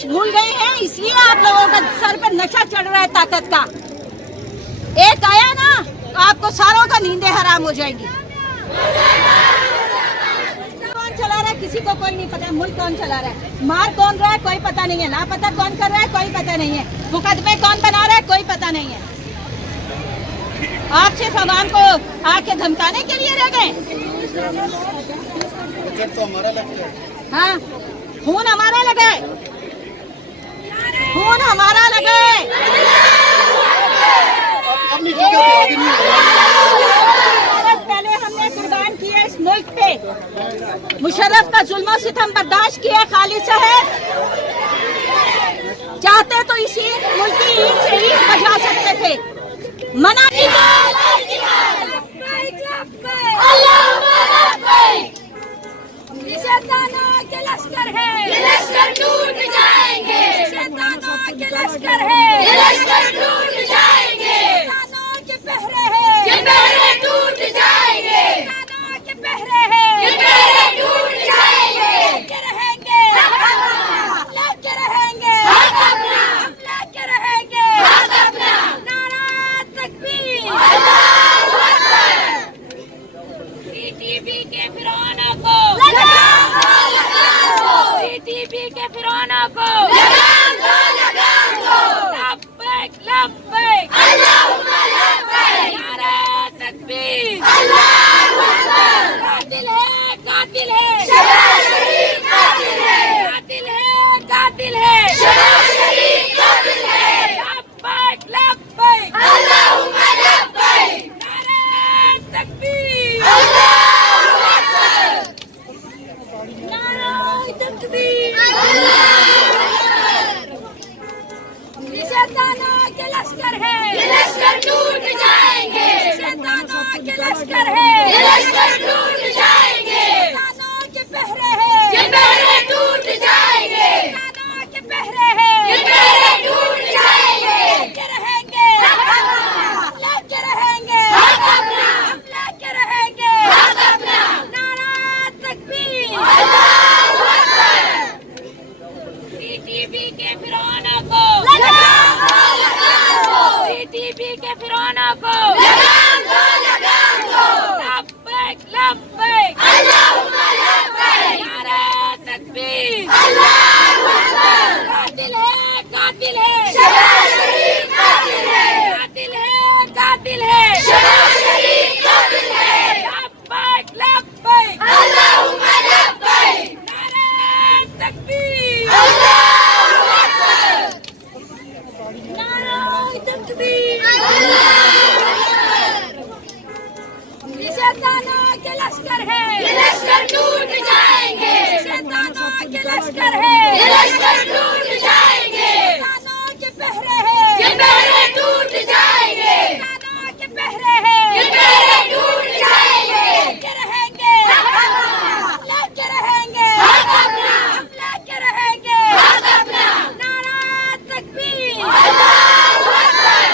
देश भूल गए हैं, इसलिए आप लोगों का सर पर नशा चढ़ रहा है ताकत का। एक आया ना तो आपको सारों का नींदें हराम हो जाएगी। कौन चला रहा है किसी को कोई नहीं पता, मुल्क कौन चला रहा है, मार कौन रहा है कोई पता नहीं है, लापता कौन कर रहा है कोई पता नहीं है, मुकदमे कौन बना रहा है कोई पता नहीं है। आप सिर्फ अवाम को आके धमकाने के लिए रह गए। तो हमारा लगता है। हाँ, खून हमारा लगा है, खून हमारा लगा है। पहले हमने कुर्बान किया इस मुल्क पे, मुशर्रफ का जुल्म सितम बर्दाश्त किया। खालिद साहब चाहते तो इसी मुल्क की ईद से ईद बजा सकते थे, मना शैतानों के लश्कर है, ये लश्कर टूट जाएंगे। शैतानों के लश्कर है, ये लश्कर टूट जाएंगे। शैतानों के पहरे हैं, ये पहरे टूट जाएंगे। शैतानों के पहरे हैं, ये पहरे टूट जाएंगे। लेके रहेंगे, लेके रहेंगे, हम लेके रहेंगे। नारा तकबीर, अल्लाहू अकबर। टीटीपी के फिरौनों को टीटीपी के फिरौनों को लगाम दो, लगाम दो। लब्बैक लब्बैक, अल्लाहुम्मा लब्बैक। नारा तकबीर, अल्लाहू अकबर। कातिल है, कातिल है, शहबाज शरीफ कातिल है, कातिल है, कातिल है, शहबाज शरीफ कातिल है। लब्बैक लब्बैक, अल्लाहुम्मा लब्बैक। नारा तकबीर, अल्लाहू अकबर। नारा तकबीर, शैतानों के लश्कर है, ये लश्कर टूट जाएंगे। शैतानों के लश्कर है, ये लश्कर टूट जाएंगे। शैतानों के पहरे हैं, ये पहरे टूट जाएंगे। शैतानों के पहरे हैं, ये पहरे टूट जाएंगे। लेके रहेंगे, लेके रहेंगे, हम लेके रहेंगे। नारा तकबीर, अल्लाहू अकबर। टीटीपी के फिरौनों को लगाम दो, लगाम दो। टीटीपी के फिरौनों को लगाम दो, लगाम दो। लब्बैक लब्बैक, अल्लाहुम्मा लब्बैक। नारा तकबीर, अल्लाहू अकबर। कातिल है, कातिल है, शहबाज शरीफ कातिल है, कातिल है, कातिल है, शहबाज शरीफ कातिल है। लब्बैक लब्बैक, अल्लाहुम्मा लब्बैक। नारा तकबीर, अल्लाहू अकबर। नारा तकबीर, अल्लाहू अकबर। शैतानों के लश्कर है, ये लश्कर टूट जाएंगे। शैतानों के लश्कर है, ये लश्कर टूट जाएंगे। शैतानों के पहरे हैं, ये पहरे टूट जाएंगे। शैतानों के पहरे हैं, ये पहरे टूट जाएंगे। लेके रहेंगे, लेके रहेंगे, हम लेके रहेंगे। नारा तकबीर, अल्लाहू अकबर।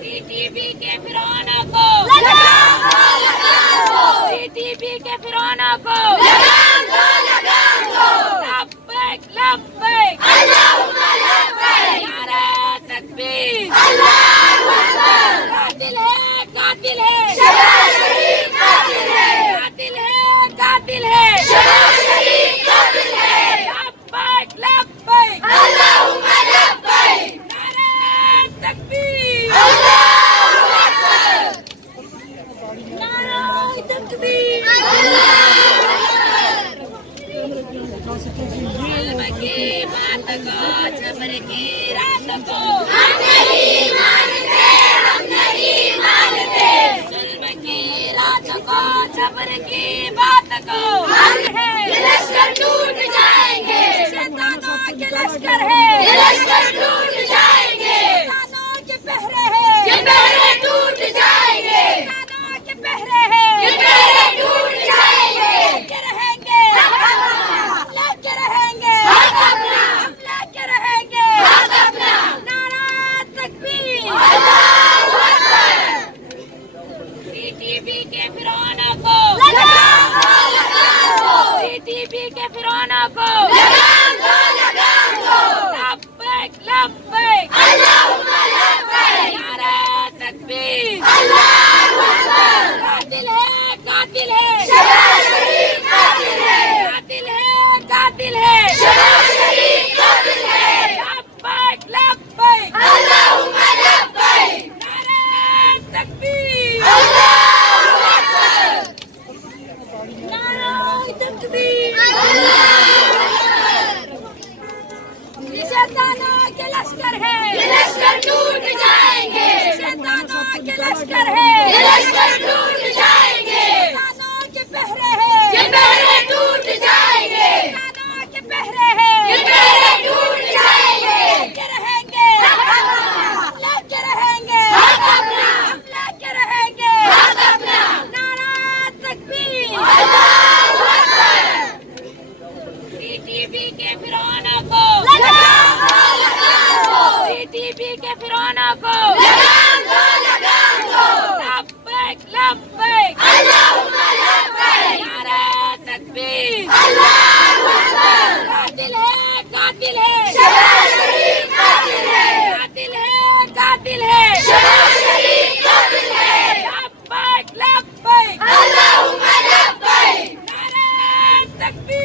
टीटीपी के फिरौनों को लगाम दो, लगाम दो। टीटीपी के फिरौनों को लगाम दो, लगाम दो। लब्बैक लब्बैक, अल्लाहुम्मा लब्बैक। नारा तकबीर, अल्लाहू अकबर। कातिल है, कातिल है, शहबाज शरीफ कातिल है, कातिल है, कातिल है, शहबाज शरीफ कातिल है। लब्बैक लब्बैक, अल्लाहुम्मा लब्बैक। नारा तकबीर, अल्लाहू अकबर। नारा तकबीर, अल्लाहू अकबर। जुल्म की बात को, जबर की रात को हम नहीं मानते, हम नहीं मानते। जुल्म की रात को, जबर की बात को हम है, ये लश्कर टूट जाएंगे। शैतानों के लश्कर है, ये लश्कर टूट जाएंगे। शैतानों के पहरे हैं, ये पहरे टूट जाएंगे। शैतानों के पहरे हैं, ये पहरे टूट जाएंगे। लेके रहेंगे, लेके रहेंगे, हम लेके रहेंगे। नारा तकबीर, अल्लाहू अकबर। टीटीपी के फिरौनों को लगाम दो, लगाम दो। टीटीपी के फिरौनों को लगाम दो, लगाम लब्बैक अल्लाहुम्मा लब्बैक नारे तकबीर अल्लाहू अकबर कातिल है शहबाज शरीफ कातिल है शहबाज शरीफ कातिल है लब्बैक अल्लाहुम्मा लब्बैक नारे तकबीर